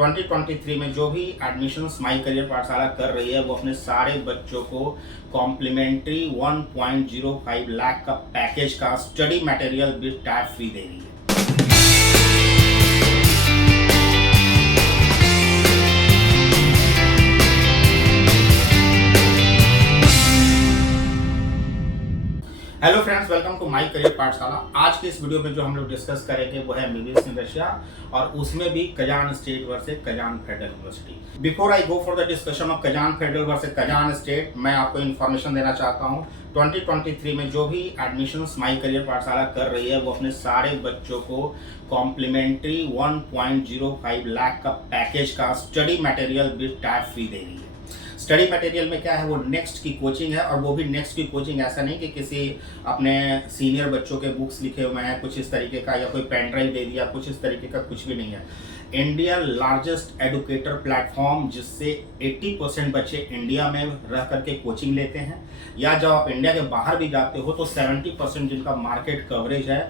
2023 में जो भी एडमिशन्स माई करियर पाठशाला कर रही है वो अपने सारे बच्चों को कॉम्प्लीमेंट्री 1.05 लाख का पैकेज का study material with tab fee दे रही है। Hello friends, welcome to my career Pathshala. आज के इस वीडियो में जो हम लोग डिस्कस करेंगे वो है MBBS इन रशिया और उसमें भी Kazan state versus Kazan Federal university. Before I go for the discussion of Kazan federal versus Kazan state, मैं आपको इन्फॉर्मेशन देना चाहता हूँ 2023 में जो भी एडमिशन्स माई करियर पाठशाला कर रही है वो अपने सारे बच्चों को कॉम्प्लीमेंट्री 1.05 लाख का पैकेज का study material with tab fee दे रही है। स्टडी मटेरियल में क्या है, वो नेक्स्ट की कोचिंग है और वो भी नेक्स्ट की कोचिंग ऐसा नहीं कि किसी अपने सीनियर बच्चों के बुक्स लिखे हुए हैं कुछ इस तरीके का या कोई पेन ड्राइव दे दिया कुछ इस तरीके का, कुछ भी नहीं है। इंडिया लार्जेस्ट एडुकेटर प्लेटफॉर्म जिससे 80% बच्चे इंडिया में रह करके कोचिंग लेते हैं या जब आप इंडिया के बाहर भी जाते हो तो 70% जिनका मार्केट कवरेज है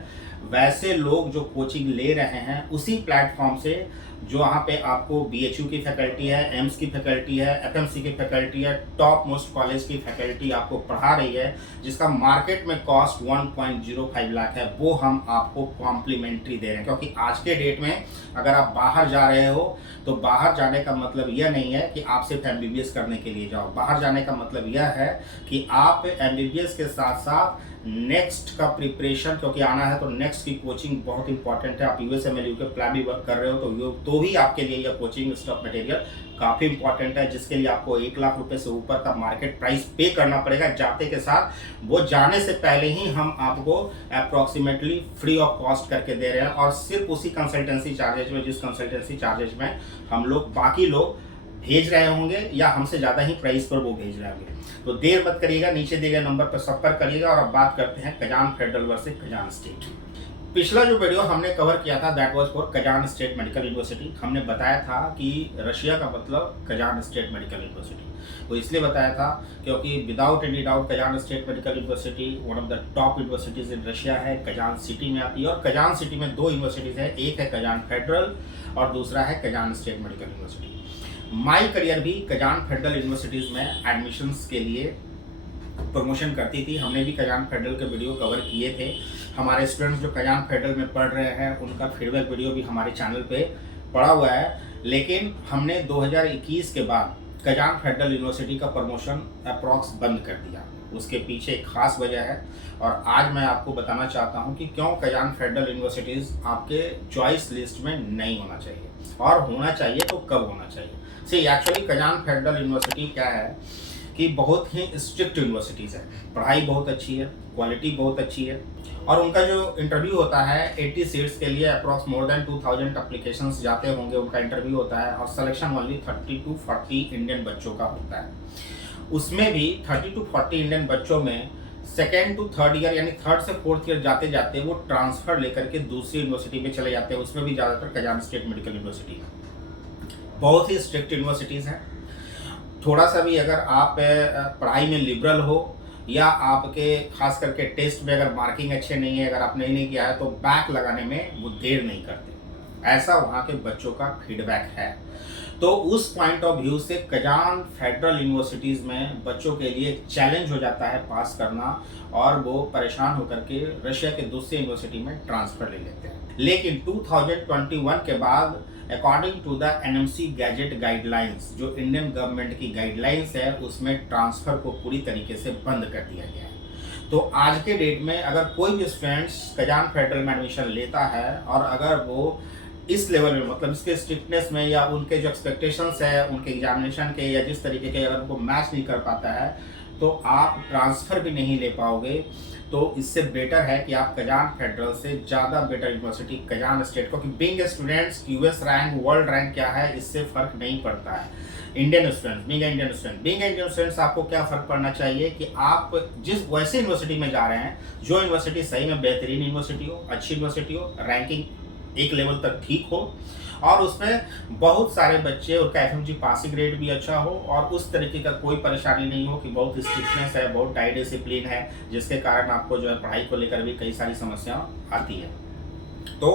वैसे लोग जो कोचिंग ले रहे हैं उसी प्लेटफॉर्म से, जो वहाँ पे आपको BHU की फैकल्टी है, एम्स की फैकल्टी है, FMC की फैकल्टी है, टॉप मोस्ट कॉलेज की फैकल्टी आपको पढ़ा रही है जिसका मार्केट में कॉस्ट 1.05 लाख है, वो हम आपको कॉम्प्लीमेंट्री दे रहे हैं। क्योंकि आज के डेट में अगर आप बाहर जा रहे हो तो बाहर जाने का मतलब यह नहीं है कि आप सिर्फ MBBS करने के लिए जाओ। बाहर जाने का मतलब यह है कि आप MBBS के साथ साथ नेक्स्ट का प्रिपरेशन, क्योंकि आना है तो नेक्स्ट की कोचिंग बहुत इंपॉर्टेंट है। आप USMLU के प्लान भी वर्क कर रहे हो तो भी आपके लिए यह कोचिंग स्टफ मटेरियल काफ़ी इंपॉर्टेंट है, जिसके लिए आपको 1 लाख रुपए से ऊपर का मार्केट प्राइस पे करना पड़ेगा जाते के साथ। वो जाने से पहले ही हम आपको अप्रॉक्सीमेटली फ्री ऑफ कॉस्ट करके दे रहे हैं और सिर्फ उसी कंसल्टेंसी चार्जेज में, जिस कंसल्टेंसी चार्जेज में हम लोग बाकी लोग भेज रहे होंगे या हमसे ज़्यादा ही प्राइस पर वो भेज रहे होंगे। तो देर मत करिएगा, नीचे दिए गए नंबर पर संपर्क करिएगा। और अब बात करते हैं Kazan federal versus Kazan state. पिछला जो वीडियो हमने कवर किया था that was for Kazan state medical university. हमने बताया था कि रशिया का मतलब कजान स्टेट मेडिकल यूनिवर्सिटी। वो इसलिए बताया था क्योंकि without any doubt Kazan state medical university one of the top universities in Russia है। कजान सिटी में आती है और कजान सिटी में 2 यूनिवर्सिटीज़ है, एक है कजान फेडरल और दूसरा है Kazan state medical university. My career भी कजान फेडरल यूनिवर्सिटीज़ में एडमिशन्स के लिए प्रमोशन करती थी। हमने भी कजान फेडरल के वीडियो कवर किए थे। हमारे स्टूडेंट्स जो कजान फेडरल में पढ़ रहे हैं उनका फीडबैक वीडियो भी हमारे चैनल पे पड़ा हुआ है। लेकिन हमने 2021 के बाद कजान फेडरल यूनिवर्सिटी का प्रमोशन अप्रॉक्स बंद कर दिया। उसके पीछे एक ख़ास वजह है और आज मैं आपको बताना चाहता हूं कि क्यों कजान फेडरल यूनिवर्सिटीज़ आपके चॉइस लिस्ट में नहीं होना चाहिए और होना चाहिए तो कब होना चाहिए। सी एक्चुअली कजान फेडरल यूनिवर्सिटी क्या है कि बहुत ही स्ट्रिक्ट यूनिवर्सिटीज़ है, पढ़ाई बहुत अच्छी है, क्वालिटी बहुत अच्छी है और उनका जो इंटरव्यू होता है 80 सीट्स के लिए अप्रॉक्स मोर देन 2000 एप्लीकेशंस जाते होंगे, उनका इंटरव्यू होता है और सिलेक्शन ओनली 30 to 40 इंडियन बच्चों का होता है। उसमें भी 30 to 40 इंडियन बच्चों में सेकेंड टू थर्ड ईयर यानी थर्ड से फोर्थ ईयर जाते जाते वो ट्रांसफ़र लेकर के दूसरी यूनिवर्सिटी में चले जाते हैं। उसमें भी ज़्यादातर कजान स्टेट मेडिकल यूनिवर्सिटी है। बहुत ही स्ट्रिक्ट यूनिवर्सिटीज़ हैं। थोड़ा सा भी अगर आप पढ़ाई में लिबरल हो या आपके खास करके टेस्ट में अगर मार्किंग अच्छे नहीं है, अगर आपने नहीं किया है तो बैक लगाने में वो देर नहीं करते, ऐसा वहाँ के बच्चों का फीडबैक है। तो उस पॉइंट ऑफ व्यू से कजान फेडरल यूनिवर्सिटीज़ में बच्चों के लिए एक चैलेंज हो जाता है पास करना और वो परेशान होकर के रशिया के दूसरी यूनिवर्सिटी में ट्रांसफ़र ले लेते हैं। लेकिन 2021 के बाद according to the NMC gazette guidelines, जो इंडियन गवर्नमेंट की गाइडलाइंस है, उसमें ट्रांसफ़र को पूरी तरीके से बंद कर दिया गया है। तो आज के डेट में अगर कोई भी स्टूडेंट्स कजान फेडरल में एडमिशन लेता है और अगर वो इस लेवल में मतलब इसके स्ट्रिक्टनेस में या उनके जो एक्सपेक्टेशंस है उनके एग्जामिनेशन के या जिस तरीके के अगर उनको मैच नहीं कर पाता है तो आप ट्रांसफ़र भी नहीं ले पाओगे। तो इससे बेटर है कि आप कजान फेडरल से ज़्यादा बेटर यूनिवर्सिटी कजान स्टेट, क्योंकि being students US rank world rank क्या है इससे फ़र्क नहीं पड़ता है। Indian students being Indian students आपको क्या फ़र्क पड़ना चाहिए कि आप जिस वैसे यूनिवर्सिटी में जा रहे हैं जो यूनिवर्सिटी सही में बेहतरीन यूनिवर्सिटी हो, अच्छी यूनिवर्सिटी हो, रैंकिंग एक लेवल तक ठीक हो और उसमें बहुत सारे बच्चे, उनका FMG पासिंग रेट भी अच्छा हो और उस तरीके का कोई परेशानी नहीं हो कि बहुत स्ट्रिक्टनेस है, बहुत टाइट डिसिप्लिन है जिसके कारण आपको जो है पढ़ाई को लेकर भी कई सारी समस्या आती है। तो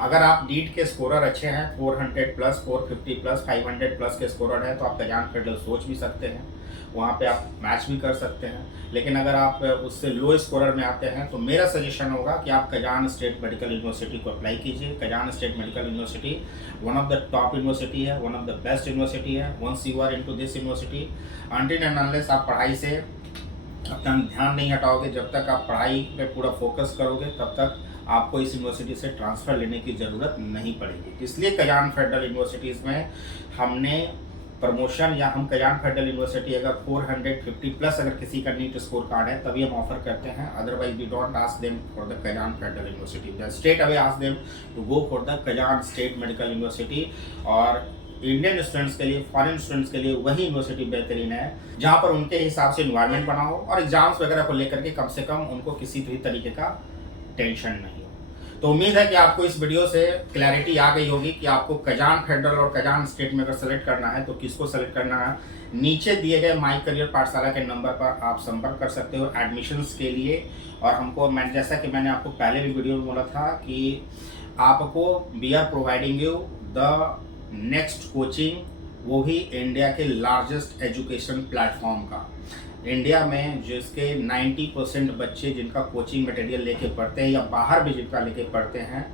अगर आप नीट के स्कोरर अच्छे हैं, 400 प्लस, 450 प्लस, 500 प्लस के स्कोरर हैं, तो आप कजान फेडरल सोच भी सकते हैं, वहाँ पे आप मैच भी कर सकते हैं। लेकिन अगर आप उससे लो स्कोरर में आते हैं तो मेरा सजेशन होगा कि आप कजान स्टेट मेडिकल यूनिवर्सिटी को अप्लाई कीजिए। Kazan state medical university one of the top university है, one of the best university है। Once you are into this university, until and unless आप पढ़ाई से अपना ध्यान नहीं हटाओगे, जब तक आप पढ़ाई पे पूरा फोकस करोगे तब तक आपको इस यूनिवर्सिटी से ट्रांसफ़र लेने की ज़रूरत नहीं पड़ेगी। इसलिए कजान फेडरल यूनिवर्सिटीज़ में हमने प्रमोशन, या हम कजान फेडरल यूनिवर्सिटी अगर 450 प्लस अगर किसी का नीट स्कोर कार्ड है तभी हम ऑफर करते हैं, otherwise we don't ask them for the Kazan Federal University, the state away ask them to go for the Kazan state medical University. और इंडियन स्टूडेंट्स के लिए, फॉरेन स्टूडेंट्स के लिए वही यूनिवर्सिटी बेहतरीन है जहाँ पर उनके हिसाब से इन्वायरमेंट बना हो और एग्जाम्स वगैरह को लेकर के कम से कम उनको किसी भी तरीके का टेंशन नहीं हो। तो उम्मीद है कि आपको इस वीडियो से क्लैरिटी आ गई होगी कि आपको कजान फेडरल और कजान स्टेट में अगर सेलेक्ट करना है तो किसको सेलेक्ट करना है। नीचे दिए गए माई करियर पाठशाला के नंबर पर आप संपर्क कर सकते हो एडमिशन्स के लिए। और हमको, मैं जैसा कि मैंने आपको पहले भी वीडियो में बोला था कि आपको we are providing you the next coaching, वो भी इंडिया के लार्जेस्ट एजुकेशन प्लेटफॉर्म का। इंडिया में जिसके 90% बच्चे जिनका कोचिंग मटेरियल लेके पढ़ते हैं या बाहर भी जिनका लेके पढ़ते हैं,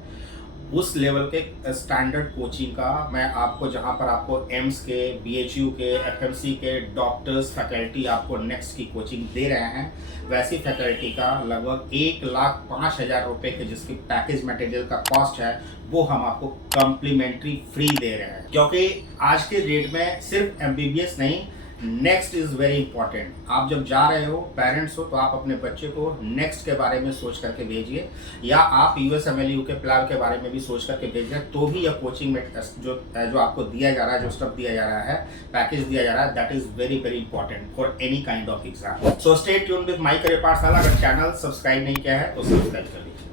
उस लेवल के स्टैंडर्ड कोचिंग का मैं आपको, जहाँ पर आपको एम्स के, BHU के, FMC के डॉक्टर्स फैकल्टी आपको नेक्स्ट की कोचिंग दे रहे हैं, वैसी फैकल्टी का लगभग 1,05,000 रुपये के जिसकी पैकेज मटेरियल का कॉस्ट है वो हम आपको कम्प्लीमेंट्री फ्री दे रहे हैं। क्योंकि आज के डेट में सिर्फ MBBS नहीं, नेक्स्ट इज़ वेरी इंपॉर्टेंट। आप जब जा रहे हो, पेरेंट्स हो, तो आप अपने बच्चे को नेक्स्ट के बारे में सोच करके भेजिए, या आप USMLU के प्लान के बारे में भी सोच करके भेजिए, तो भी यह कोचिंग में जो आपको दिया जा रहा है, जो स्टफ दिया जा रहा है, पैकेज दिया जा रहा है, that is very very important for any kind of exam. So stay tuned with my career पाठशाला। अगर चैनल सब्सक्राइब नहीं किया है तो सब्सक्राइब कर लीजिए।